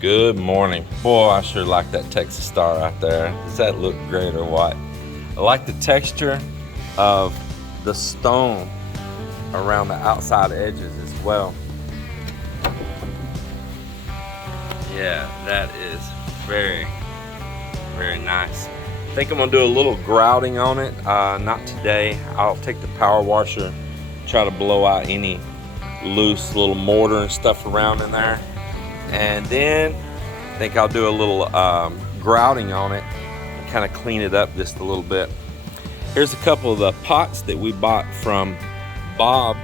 Good morning. Boy, I sure like that Texas star right there. Does that look great or what? I like the texture of the stone around the outside edges as well. Yeah, that is very, very nice. I think I'm gonna do a little grouting on it. Not today. I'll take the power washer, try to blow out any loose little mortar and stuff around in there. And then I think I'll do a little grouting on it and kind of clean it up just a little bit. Here's a couple of the pots that we bought from Bob.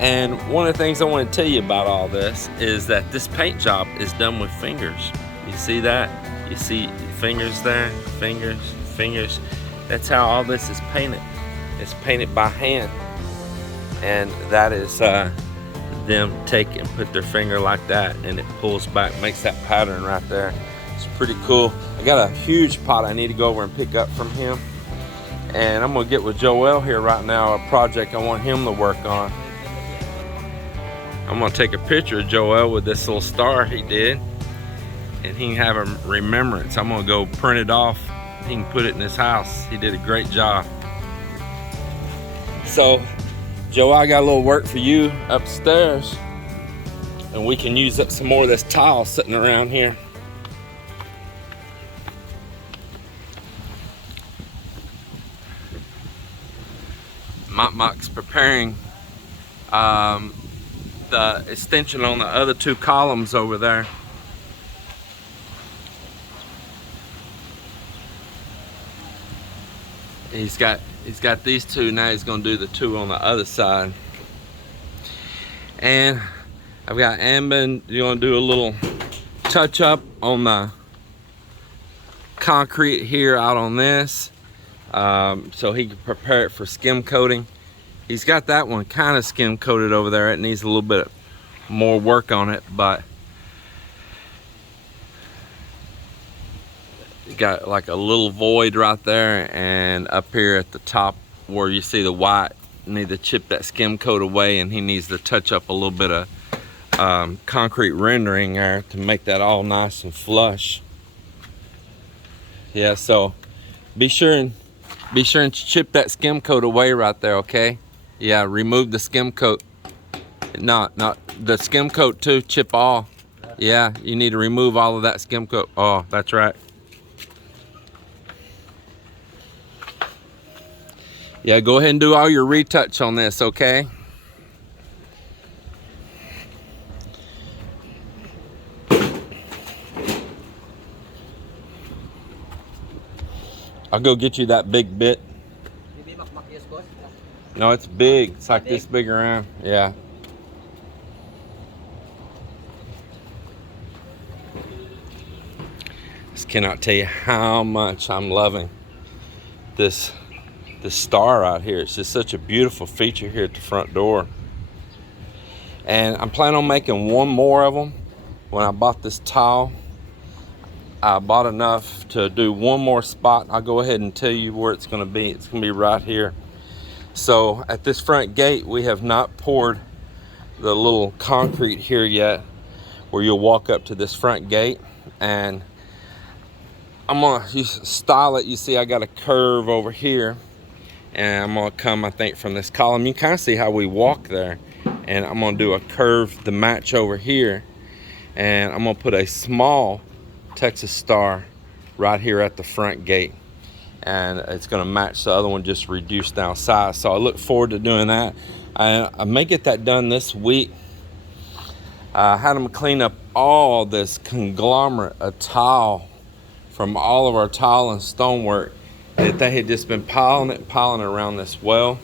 And one of the things I want to tell you about all this is that this paint job is done with fingers. You see that? You see fingers there, fingers, fingers. That's how all this is painted. It's painted by hand. And that is them take and put their finger like that, and it pulls back, makes that pattern right there. It's pretty cool. I got a huge pot I need to go over and pick up from him, and I'm gonna get with Joel here right now, a project I want him to work on. I'm gonna take a picture of Joel with this little star he did, and he can have a remembrance. I'm gonna go print it off. He can put it in his house. He did a great job. So Joe, I got a little work for you upstairs, and we can use up some more of this tile sitting around here. Mock's preparing the extension on the other two columns over there. He's got these two, now he's gonna do the two on the other side. And I've got Ambin, you wanna do a little touch up on the concrete here out on this, so he can prepare it for skim coating. He's got that one kind of skim coated over there. It needs a little bit more work on it, but got like a little void right there, and up here at the top where you see the white, need to chip that skim coat away, and he needs to touch up a little bit of concrete rendering there to make that all nice and flush. Yeah, so be sure and chip that skim coat away right there, okay? Yeah, remove the skim coat. Not the skim coat too, chip all. Yeah, you need to remove all of that skim coat. Oh, that's right. Yeah, go ahead and do all your retouch on this, okay? I'll go get you that big bit. No, it's big. It's like this big around. Yeah. Just cannot tell you how much I'm loving this star right here. It's just such a beautiful feature here at the front door. And I'm planning on making one more of them. When I bought this tile, I bought enough to do one more spot. I'll go ahead and tell you where it's going to be. It's going to be right here. So at this front gate, we have not poured the little concrete here yet, where you'll walk up to this front gate, and I'm gonna style it. You see I got a curve over here, and I'm gonna come, I think, from this column. You kind of see how we walk there, and I'm gonna do a curve to match over here, and I'm gonna put a small Texas star right here at the front gate, and it's gonna match the other one, just reduced down size. So I look forward to doing that. I may get that done this week. I had them clean up all this conglomerate of tile from all of our tile and stonework that they had just been piling it around this well.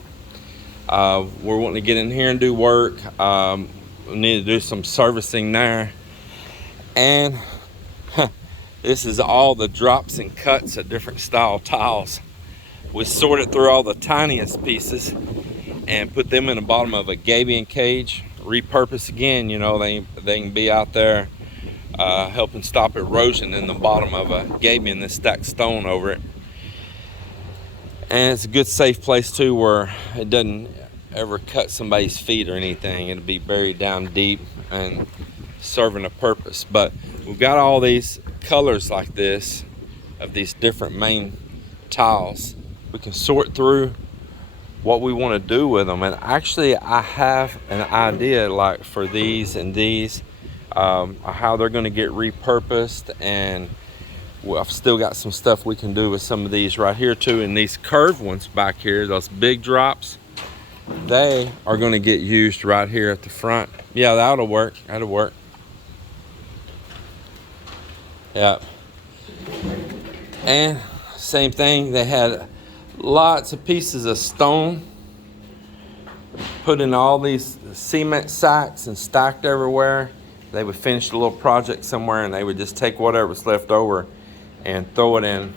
We're wanting to get in here and do work. We need to do some servicing there. And this is all the drops and cuts of different style tiles. We sorted through all the tiniest pieces and put them in the bottom of a gabion cage. Repurpose again, you know, they can be out there helping stop erosion in the bottom of a gabion that's stacked stone over it. And it's a good safe place too, where it doesn't ever cut somebody's feet or anything. It'll be buried down deep, and serving a purpose. But we've got all these colors like this of these different main tiles. We can sort through what we want to do with them, and actually I have an idea like for these and these, how they're going to get repurposed. And I've still got some stuff we can do with some of these right here too. And these curved ones back here, those big drops, they are going to get used right here at the front. Yeah, that'll work. That'll work. Yep. And same thing, they had lots of pieces of stone put in all these cement sacks and stacked everywhere. They would finish a little project somewhere and they would just take whatever was left over and throw it in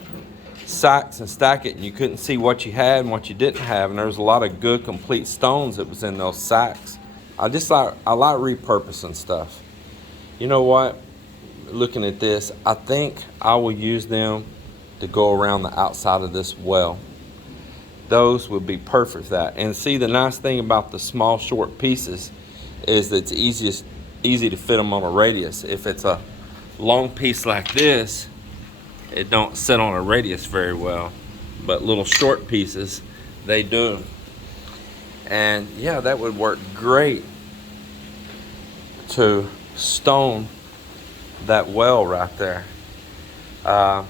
sacks and stack it, and you couldn't see what you had and what you didn't have. And there was a lot of good complete stones that was in those sacks. I like repurposing stuff. You know what? Looking at this, I think I will use them to go around the outside of this well. Those would be perfect for that. And see, the nice thing about the small short pieces is that it's easy to fit them on a radius. If it's a long piece like this, it don't sit on a radius very well, but little short pieces, they do. And yeah, that would work great to stone that well right there. I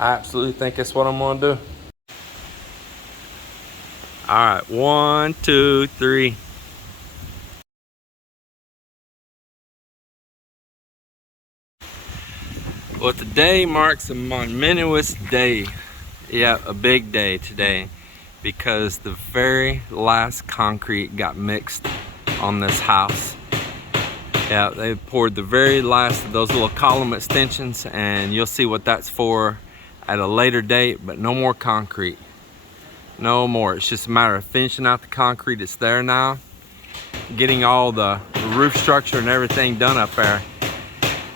absolutely think that's what I'm gonna do. All right, 1, 2, 3. Well, today marks a momentous day. Yeah, a big day today, because the very last concrete got mixed on this house. Yeah, they poured the very last of those little column extensions, and you'll see what that's for at a later date, but no more concrete. No more. It's just a matter of finishing out the concrete. It's there now. Getting all the roof structure and everything done up there.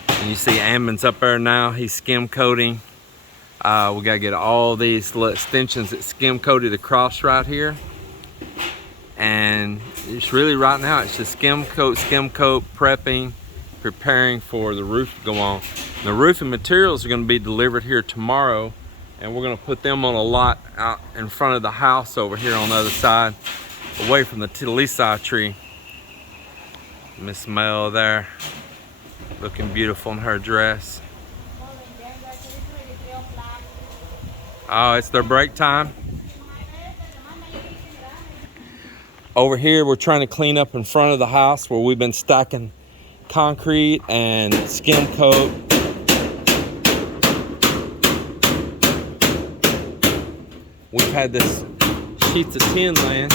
And you see Ammon's up there now. He's skim coating. We gotta get all these little extensions that skim coated across right here. And it's really right now, it's just skim coat, prepping, preparing for the roof to go on. And the roofing materials are gonna be delivered here tomorrow, and we're gonna put them on a lot out in front of the house over here on the other side, away from the Lisa tree. Miss Mel there, looking beautiful in her dress. Oh, it's their break time. Over here, we're trying to clean up in front of the house where we've been stacking concrete and skim coat. We've had this sheets of tin laying,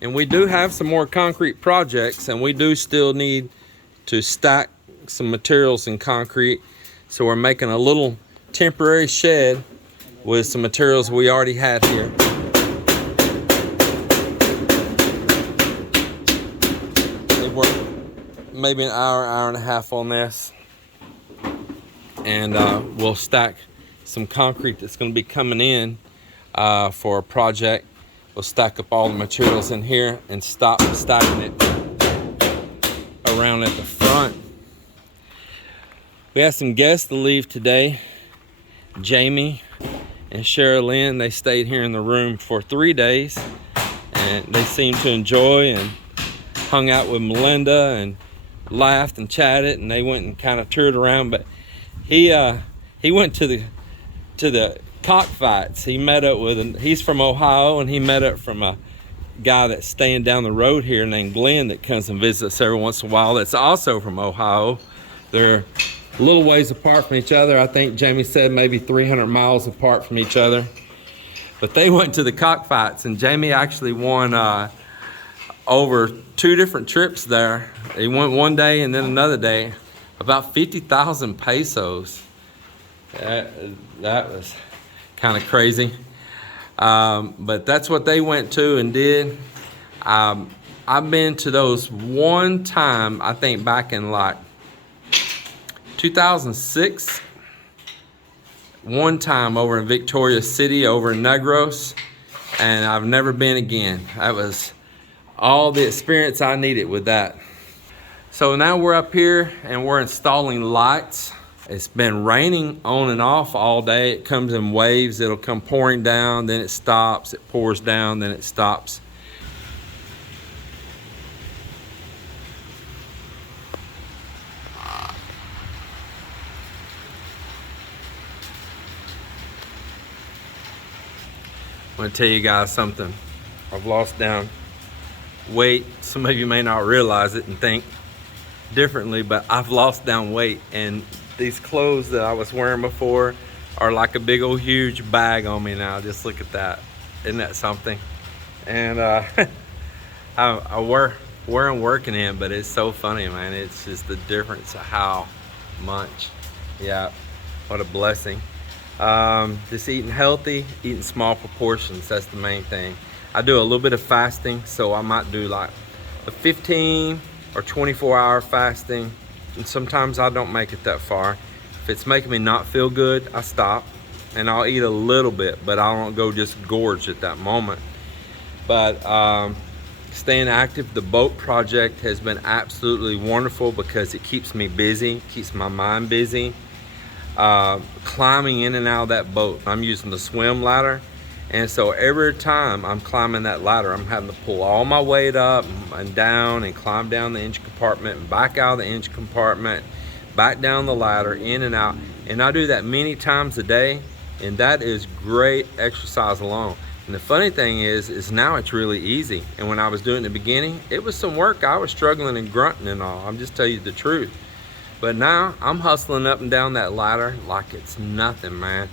and we do have some more concrete projects, and we do still need to stack some materials in concrete. So we're making a little temporary shed with some materials we already had here. They worked maybe an hour and a half on this, and we'll stack some concrete that's going to be coming in for a project. We'll stack up all the materials in here and stop stacking it around at the front. We have some guests to leave today. Jamie and Sherilyn, they stayed here in the room for 3 days, and they seemed to enjoy and hung out with Melinda and laughed and chatted, and they went and kind of toured around. But he went to the cockfights. He met up with he's from Ohio, and he met up from a guy that's staying down the road here named Glenn that comes and visits us every once in a while, that's also from Ohio. They're a little ways apart from each other. I think Jamie said maybe 300 miles apart from each other. But they went to the cockfights, and Jamie actually won over 2 different trips there. He went one day and then another day, about 50,000 pesos. That was kind of crazy. But that's what they went to and did. I've been to those one time, I think back in like 2006, one time over in Victoria City, over in Negros, and I've never been again. That was all the experience I needed with that. So now we're up here and we're installing lights. It's been raining on and off all day. It comes in waves. It'll come pouring down, then it stops. It pours down, then it stops. I'm gonna tell you guys something. I've lost down weight. Some of you may not realize it and think differently, but I've lost down weight, and these clothes that I was wearing before are like a big old huge bag on me now. Just look at that. Isn't that something? And I wear them working in, but it's so funny, man. It's just the difference of how much. Yeah, what a blessing. Just eating healthy, eating small proportions. That's the main thing. I do a little bit of fasting, so I might do like a 15 or 24-hour fasting, and sometimes I don't make it that far. If it's making me not feel good, I stop, and I'll eat a little bit, but I don't go just gorge at that moment. But staying active, the boat project has been absolutely wonderful because it keeps me busy, keeps my mind busy. Climbing in and out of that boat, I'm using the swim ladder, and so every time I'm climbing that ladder, I'm having to pull all my weight up and down and climb down the engine compartment and back out of the engine compartment, back down the ladder, in and out. And I do that many times a day, and that is great exercise alone. And the funny thing is now it's really easy. And when I was doing it in the beginning, it was some work. I was struggling and grunting and all. I'm just telling you the truth. But now I'm hustling up and down that ladder like it's nothing, man.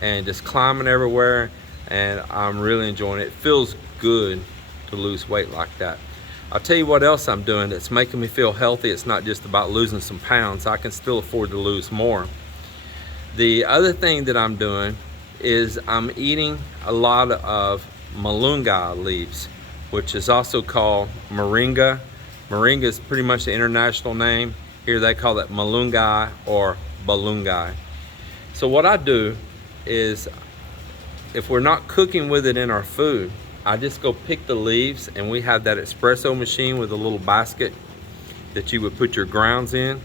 And just climbing everywhere. And I'm really enjoying it. It feels good to lose weight like that. I'll tell you what else I'm doing that's making me feel healthy. It's not just about losing some pounds. I can still afford to lose more. The other thing that I'm doing is I'm eating a lot of malunga leaves, which is also called moringa. Moringa is pretty much the international name. Here they call it malungai or balungai. So what I do is, if we're not cooking with it in our food, I just go pick the leaves, and we have that espresso machine with a little basket that you would put your grounds in.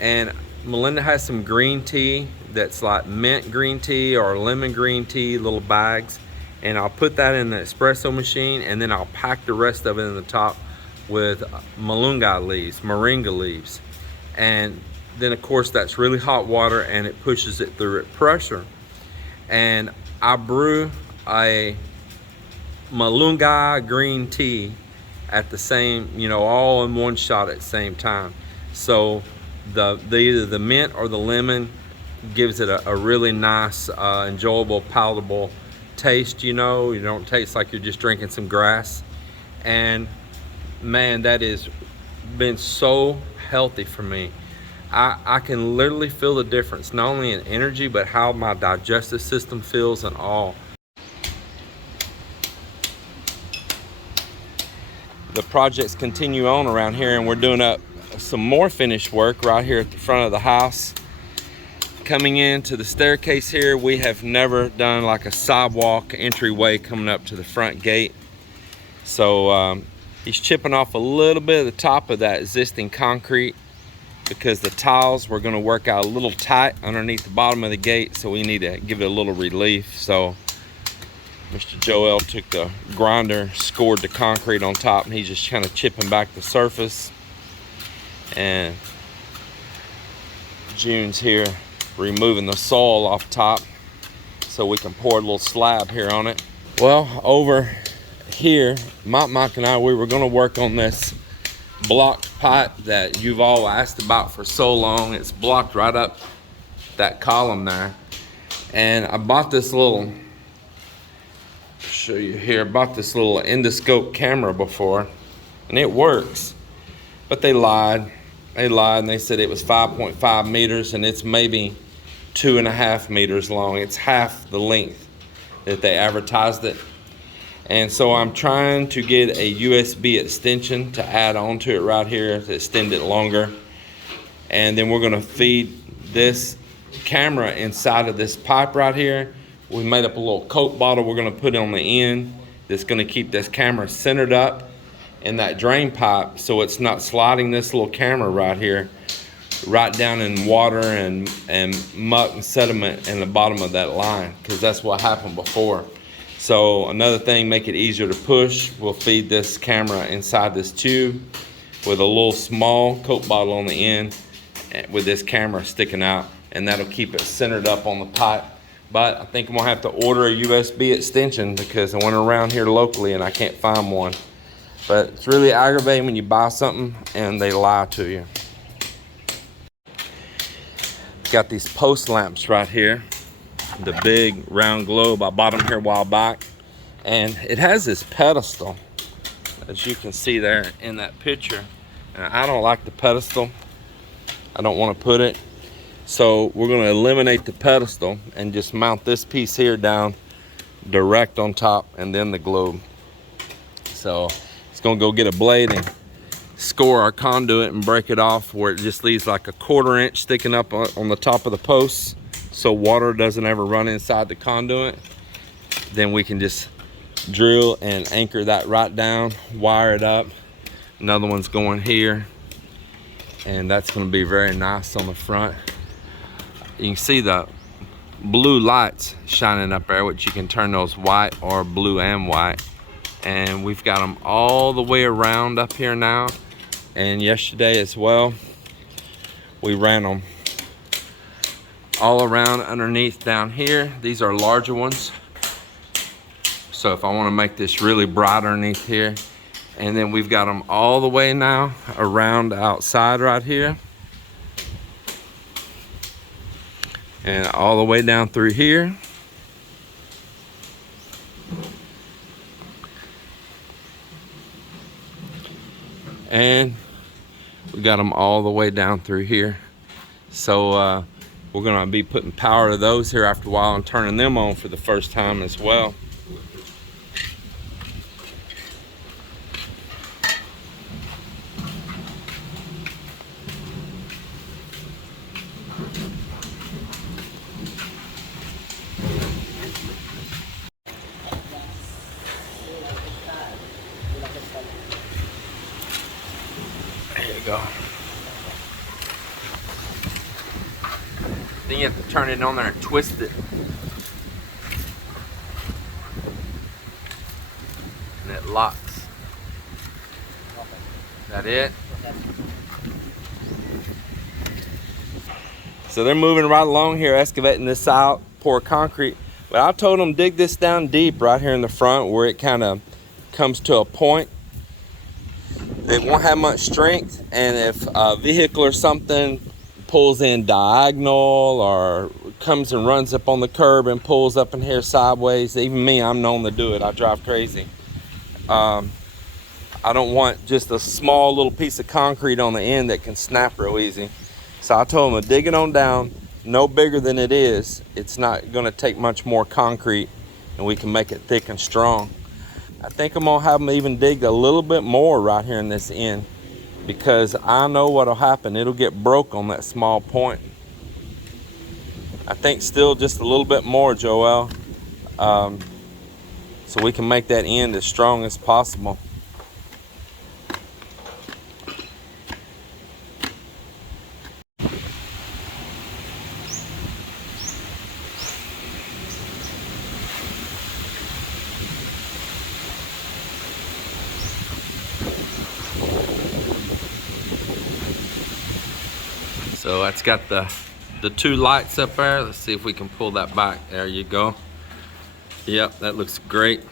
And Melinda has some green tea that's like mint green tea or lemon green tea, little bags. And I'll put that in the espresso machine, and then I'll pack the rest of it in the top with malunga leaves, moringa leaves. And then of course that's really hot water, and it pushes it through at pressure. And I brew a malunga green tea at the same, all in one shot at the same time. So either the mint or the lemon gives it a really nice, enjoyable, palatable taste. You don't taste like you're just drinking some grass. And man, that has been so healthy for me. I can literally feel the difference, not only in energy, but how my digestive system feels and all. The projects continue on around here, and we're doing up some more finished work right here at the front of the house. Coming into the staircase here, we have never done like a sidewalk entryway coming up to the front gate. So he's chipping off a little bit of the top of that existing concrete, because the tiles were going to work out a little tight underneath the bottom of the gate, so we need to give it a little relief. So Mr. Joel took the grinder, scored the concrete on top, and he's just kind of chipping back the surface. And June's here removing the soil off top so we can pour a little slab here on it. Well, over here, Mike and I, we were going to work on this blocked pipe that you've all asked about for so long. It's blocked right up that column there. And I bought this little, show you here, I bought this little endoscope camera before, and it works. But they lied. They lied, and they said it was 5.5 meters, and it's maybe 2.5 meters long. It's half the length that they advertised it. And so I'm trying to get a USB extension to add onto it right here to extend it longer. And then we're gonna feed this camera inside of this pipe right here. We made up a little Coke bottle we're gonna put on the end that's gonna keep this camera centered up. in that drain pipe, so it's not sliding this little camera right here right down in water and muck and sediment in the bottom of that line, because that's what happened before. So another thing, make it easier to push, we'll feed this camera inside this tube with a little small Coke bottle on the end with this camera sticking out, and that'll keep it centered up on the pipe. But I think I'm gonna have to order a USB extension because I went around here locally and I can't find one. But it's really aggravating when you buy something and they lie to you. Got these post lamps right here, the big round globe. I bought them here a while back, and it has this pedestal, as you can see there in that picture. And I don't like the pedestal. I don't want to put it. So we're going to eliminate the pedestal and just mount this piece here down direct on top, and then the globe. So it's going to go get a blade and score our conduit and break it off where it just leaves like a 1/4 inch sticking up on the top of the posts, so water doesn't ever run inside the conduit. Then we can just drill and anchor that right down, wire it up. Another one's going here, and that's going to be very nice on the front. You can see the blue lights shining up there, which you can turn those white or blue and white. And we've got them all the way around up here now. And yesterday as well, we ran them all around underneath down here. These are larger ones. So if I want to make this really bright underneath here, and then we've got them all the way now around outside right here. And all the way down through here. And we got them all the way down through here. So we're gonna be putting power to those here after a while and turning them on for the first time as well. There you go. Then you have to turn it on there and twist it. And it locks. Is that it? So they're moving right along here, excavating this out, pour concrete. But I told them dig this down deep right here in the front where it kind of comes to a point. It won't have much strength, and if a vehicle or something pulls in diagonal or comes and runs up on the curb and pulls up in here sideways, even me, I'm known to do it. I drive crazy. I don't want just a small little piece of concrete on the end that can snap real easy. So I told them to dig it on down, no bigger than it is. It's not going to take much more concrete, and we can make it thick and strong. I think I'm gonna have them even dig a little bit more right here in this end, because I know what'll happen. It'll get broke on that small point. I think still just a little bit more, Joel, so we can make that end as strong as possible. So that's got the 2 lights up there. Let's see if we can pull that back. There you go. Yep, that looks great.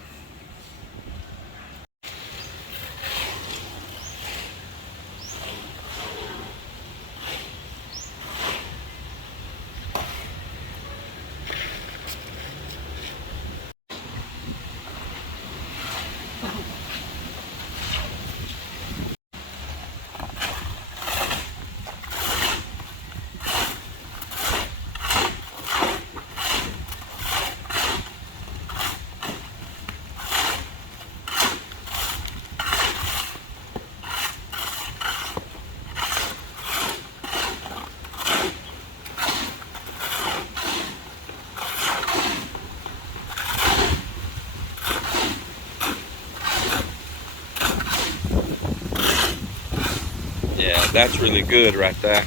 That's really good right there.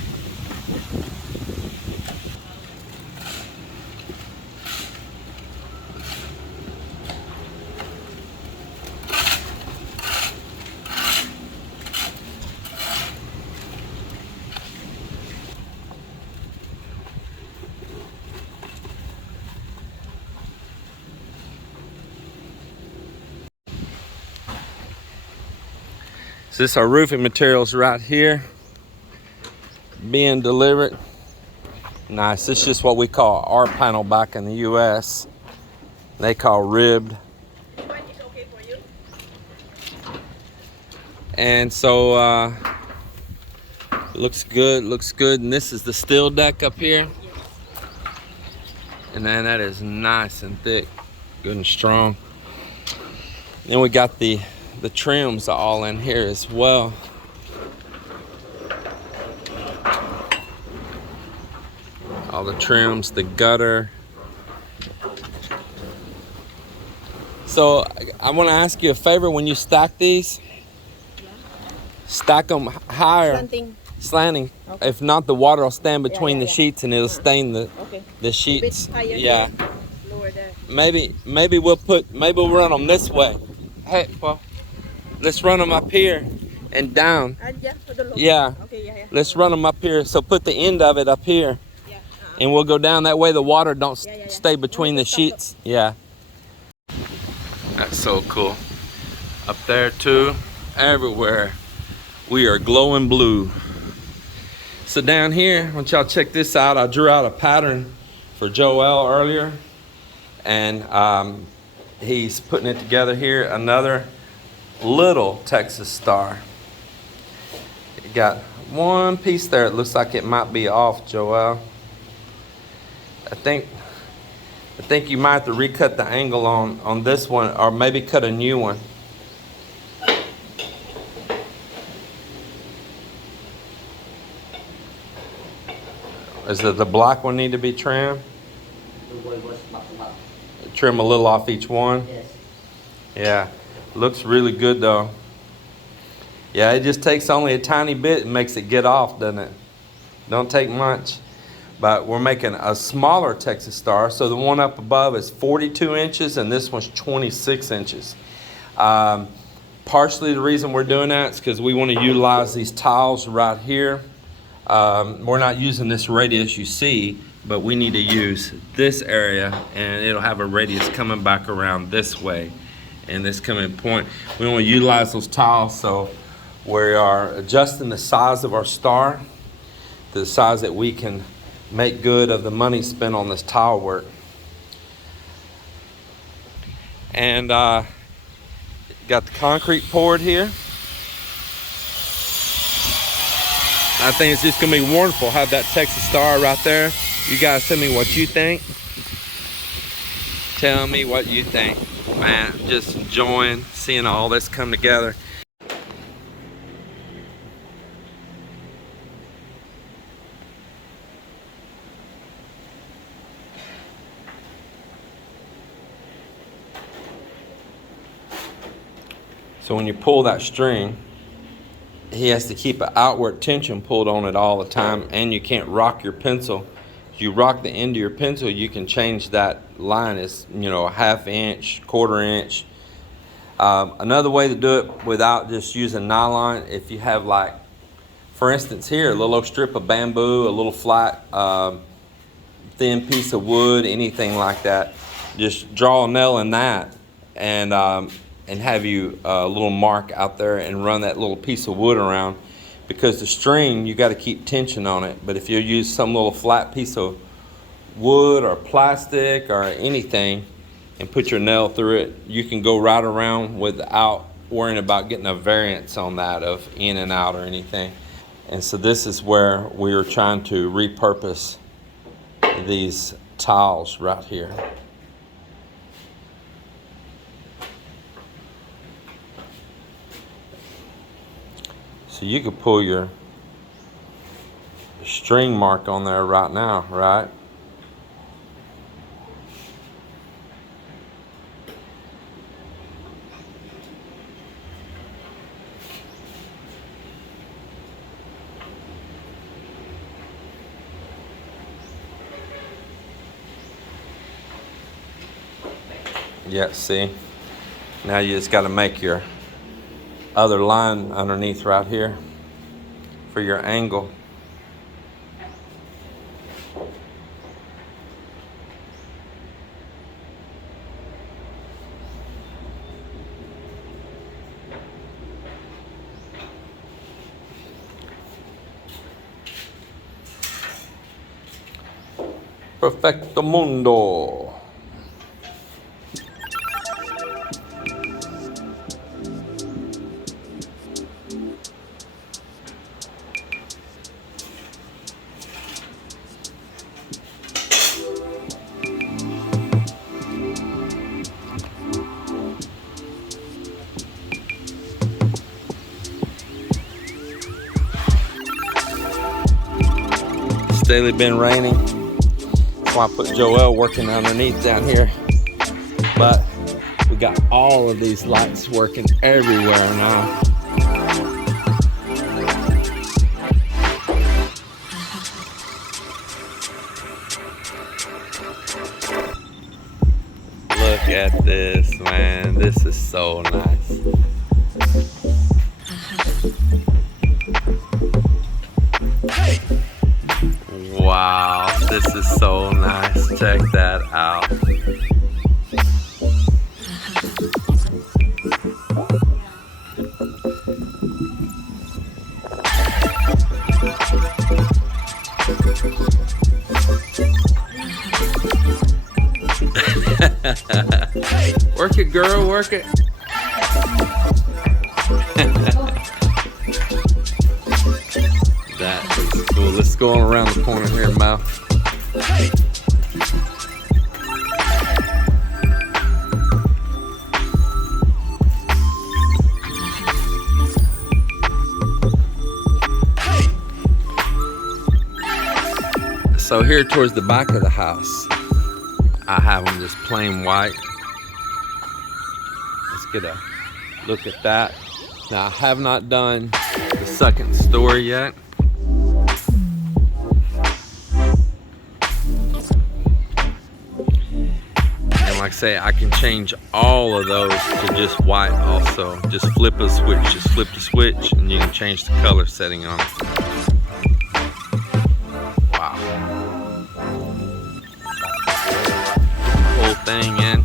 So this is our roofing materials right here being delivered. Nice. This is just what we call our panel back in the US. They call ribbed. And so looks good, looks good. And this is the steel deck up here. And then that is nice and thick, good and strong. Then we got the trims all in here as well. All the trims, the gutter. So I want to ask you a favor. When you stack these, stack them higher, slanting. Okay. If not, the water will stand between the sheets and it'll stain the sheets. Yeah. Lower there. Maybe we'll run them this way. Hey, Paul, let's run them up here and down. Yeah. Okay, let's run them up here. So put the end of it up here. And we'll go down that way. The water don't stay between the sheets. Yeah. That's so cool. Up there too, everywhere. We are glowing blue. So down here, I want y'all check this out. I drew out a pattern for Joel earlier. And he's putting it together here. Another little Texas star. You got one piece there. It looks like it might be off, Joel. I think you might have to recut the angle on this one, or maybe cut a new one. Does the black one need to be trimmed? Trim a little off each one? Yes. Yeah, looks really good though. Yeah, it just takes only a tiny bit and makes it get off, doesn't it? Don't take much. But we're making a smaller Texas star. So the one up above is 42 inches and this one's 26 inches. Partially the reason we're doing that is because we want to utilize these tiles right here. We're not using this radius you see, but we need to use this area and it'll have a radius coming back around this way and this coming point. We want to utilize those tiles, so we are adjusting the size of our star to the size that we can make good of the money spent on this tile work. And got the concrete poured here. I think it's just gonna be wonderful. Have that Texas star right there. You guys tell me what you think. Tell me what you think. Man, I'm just enjoying seeing all this come together. So when you pull that string, he has to keep an outward tension pulled on it all the time, and you can't rock your pencil. If you rock the end of your pencil, you can change that line. It's, you know, a half inch, quarter inch. Another way to do it without just using nylon, if you have, like, for instance here, a little strip of bamboo, a little flat, thin piece of wood, anything like that, just draw a nail in that and have you a little mark out there and run that little piece of wood around, because the string, you got to keep tension on it. But if you use some little flat piece of wood or plastic or anything and put your nail through it, you can go right around without worrying about getting a variance on that of in and out or anything. And so this is where we are trying to repurpose these tiles right here. So you could pull your string mark on there right now, right? Yeah, see? Now you just got to make your other line underneath right here for your angle. Perfecto mundo. It's daily been raining. That's why I put Joel working underneath down here. But we got all of these lights working everywhere now. Look at this, man. This is so nice. Wow, this is so nice. Check that out. Work it, girl, work it. That is cool. Let's go on around the corner here, Mal. So here towards the back of the house, I have them just plain white. Let's get a look at that. Now I have not done the second story yet. And like I say, I can change all of those to just white also. Just flip a switch, just flip the switch and you can change the color setting on it. Wow. Put the whole thing in.